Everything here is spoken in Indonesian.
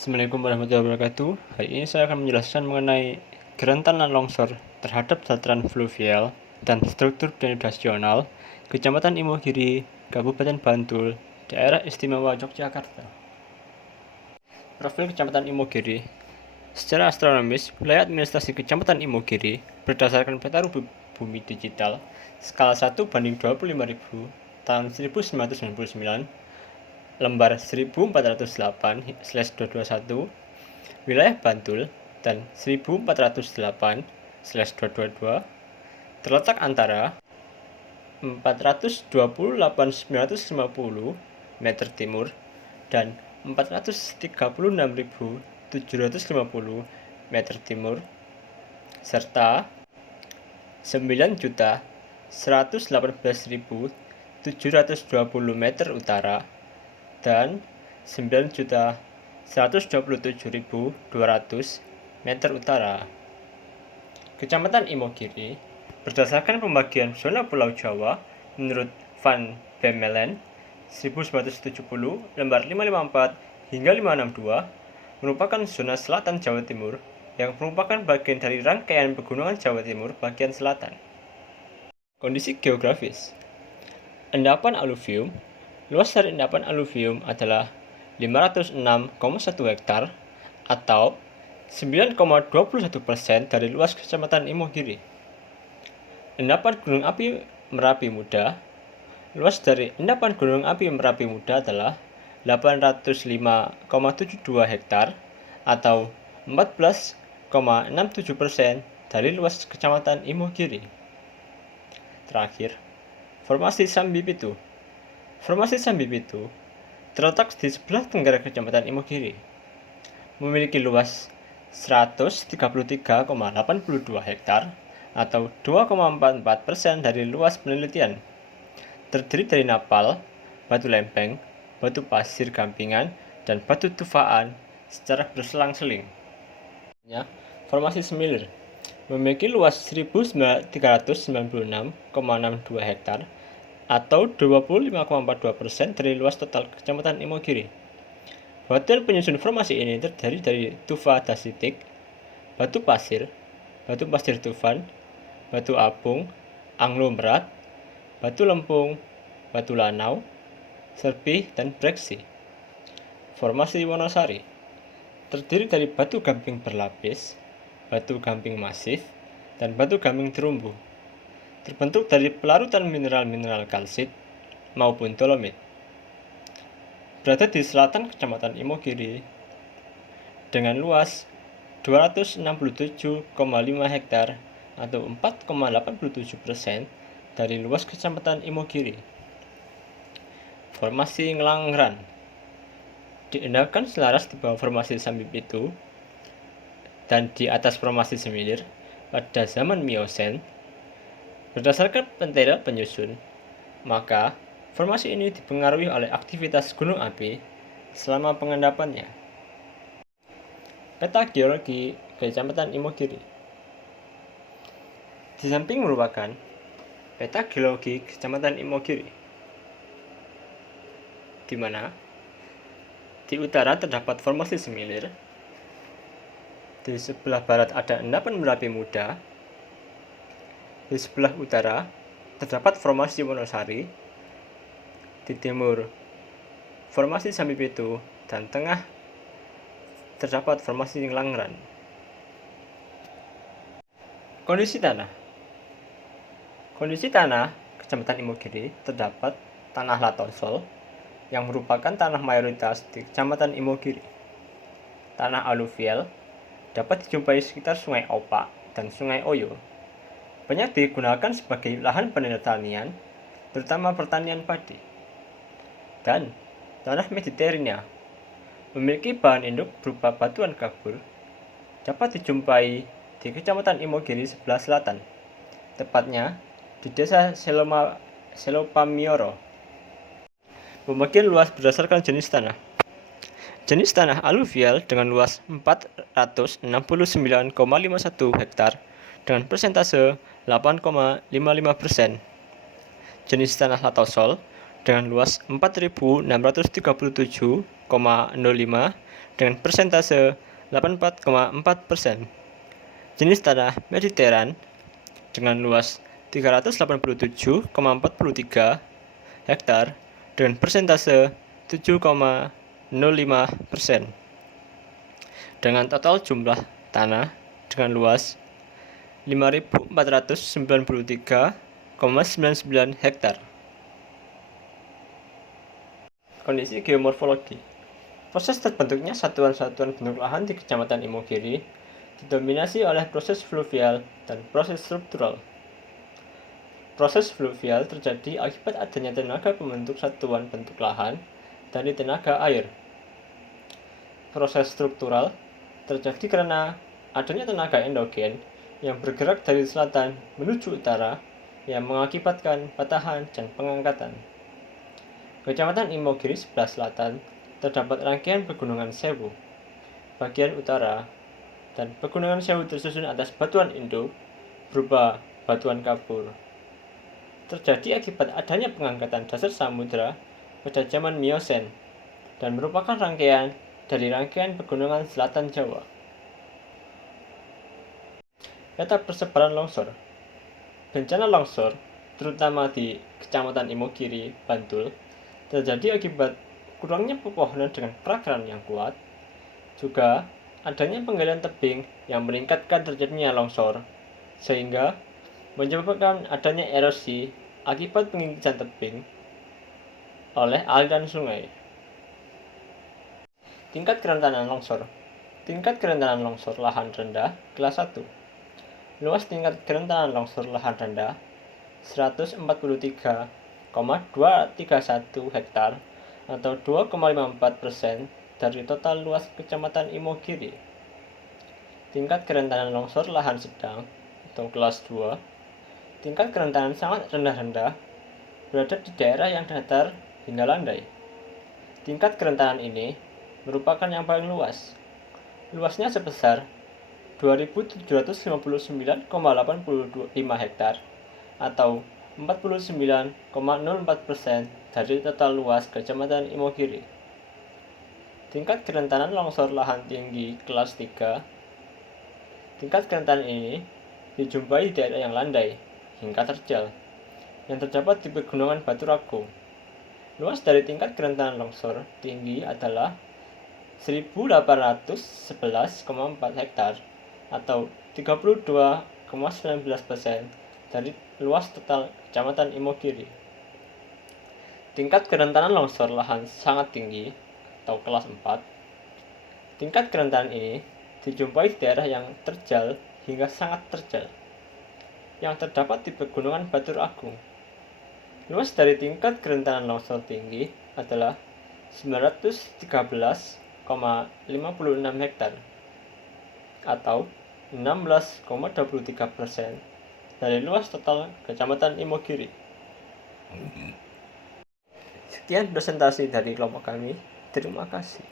Assalamualaikum warahmatullahi wabarakatuh. Hari ini saya akan menjelaskan mengenai kerentanan longsor terhadap dataran fluvial dan struktur drainasional Kecamatan Imogiri, Kabupaten Bantul, Daerah Istimewa Yogyakarta. Profil Kecamatan Imogiri. Secara astronomis, wilayah administrasi Kecamatan Imogiri berdasarkan peta bumi digital skala 1:25.000 tahun 1999 lembar 1408/221 wilayah Bantul dan 1408/222 terletak antara 428.950 meter timur dan 436.750 meter timur serta 9.118.720 meter utara dan 9.127.200 meter utara. Kecamatan Imogiri berdasarkan pembagian zona Pulau Jawa menurut Van Bemmelen 1970 lembar 554 hingga 562 merupakan zona selatan Jawa Timur yang merupakan bagian dari rangkaian pegunungan Jawa Timur bagian selatan. Kondisi geografis. Endapan aluvium. Luas dari endapan aluvium adalah 506,1 hektar atau 9,21% dari luas Kecamatan Imogiri. Endapan Gunung Api Merapi Muda. Luas dari endapan Gunung Api Merapi Muda adalah 805,72 hektar atau 14,67% dari luas Kecamatan Imogiri. Terakhir, formasi Sambi Pitu. Formasi Sambi Pitu terletak di sebelah tenggara Kecamatan Imogiri. Memiliki luas 133,82 hektar atau 2,44% dari luas penelitian. Terdiri dari napal, batu lempeng, batu pasir gampingan, dan batu tufaan secara berselang-seling. Formasi Semilir memiliki luas 1.396,62 hektar atau 25,42% dari luas total Kecamatan Imogiri. Batuan penyusun formasi ini terdiri dari tufa dasitik, batu pasir tufan, batu apung, aglomerat, batu lempung, batu lanau, serpih, dan breksi. Formasi Wonosari terdiri dari batu gamping berlapis, batu gamping masif, dan batu gamping terumbu. Terbentuk dari pelarutan mineral-mineral kalsit maupun dolomit. Berada di selatan Kecamatan Imogiri dengan luas 267,5 hektar atau 4,87% dari luas Kecamatan Imogiri. Formasi Ngelanggeran diendapkan selaras di bawah formasi Sambi Pitu dan di atas formasi Semilir pada zaman Miosen. Berdasarkan peta penyusun, maka formasi ini dipengaruhi oleh aktivitas gunung api selama pengendapannya. Peta geologi Kecamatan Imogiri. Di samping merupakan peta geologi Kecamatan Imogiri, di mana di utara terdapat formasi Semilir, di sebelah barat ada endapan Merapi Muda, di sebelah utara terdapat formasi Wonosari, di timur formasi Sambi Pitu, dan tengah terdapat formasi Ngelanggeran. Kondisi tanah. Kondisi tanah Kecamatan Imogiri terdapat tanah latonsol yang merupakan tanah mayoritas di Kecamatan Imogiri. Tanah aluvial dapat dijumpai sekitar Sungai Opak dan Sungai Oyo. Banyak digunakan sebagai lahan pertanian, terutama pertanian padi. Dan tanah Mediterania memiliki bahan induk berupa batuan kabur, dapat dijumpai di Kecamatan Imogiri sebelah selatan, tepatnya di Desa Selopamioro. Pembagian luas berdasarkan jenis tanah. Jenis tanah aluvial dengan luas 469,51 hektar dengan persentase 8,55%. Jenis tanah latosol dengan luas 4.637,05 dengan persentase 84,4%. Jenis tanah Mediteran dengan luas 387,43 hektar dengan persentase 7,05%. Dengan total jumlah tanah dengan luas 5.493,99 hektar. Kondisi geomorfologi. Proses terbentuknya satuan-satuan bentuk lahan di Kecamatan Imogiri didominasi oleh proses fluvial dan proses struktural. Proses fluvial terjadi akibat adanya tenaga pembentuk satuan bentuk lahan dari tenaga air. Proses struktural terjadi karena adanya tenaga endogen yang bergerak dari selatan menuju utara yang mengakibatkan patahan dan pengangkatan. Kecamatan Imogiri sebelah selatan terdapat rangkaian Pegunungan Sewu bagian utara, dan Pegunungan Sewu tersusun atas batuan induk berupa batuan kapur. Terjadi akibat adanya pengangkatan dasar samudra pada zaman Miosen dan merupakan rangkaian dari rangkaian Pegunungan Selatan Jawa. Peta persebaran longsor. Bencana longsor, terutama di Kecamatan Imogiri, Bantul, terjadi akibat kurangnya pepohonan dengan perakaran yang kuat, juga adanya penggalian tebing yang meningkatkan terjadinya longsor, sehingga menyebabkan adanya erosi akibat pengikisan tebing oleh aliran sungai. Tingkat kerentanan longsor. Tingkat kerentanan longsor lahan rendah kelas 1. Luas tingkat kerentanan longsor lahan rendah 143,231 hektar atau 2,54% dari total luas Kecamatan Imogiri. Tingkat kerentanan longsor lahan sedang atau kelas 2. Tingkat kerentanan sangat rendah-rendah berada di daerah yang datar hingga landai. Tingkat kerentanan ini merupakan yang paling luas. Luasnya sebesar 2.759,85 hektar atau 49,04% dari total luas Kecamatan Imogiri. Tingkat kerentanan longsor lahan tinggi kelas 3. Tingkat kerentanan ini dijumpai di daerah yang landai hingga terjal yang terdapat di Pegunungan Batur Agung. Luas dari tingkat kerentanan longsor tinggi adalah 1.811,4 hektar atau 32,19% dari luas total Kecamatan Imogiri. Tingkat kerentanan longsor lahan sangat tinggi atau kelas 4. Tingkat kerentanan ini dijumpai di daerah yang terjal hingga sangat terjal yang terdapat di Pegunungan Batur Agung. Luas dari tingkat kerentanan longsor tinggi adalah 913,56 hektar atau 16,23% dari luas total Kecamatan Imogiri. Sekian presentasi dari kelompok kami. Terima kasih.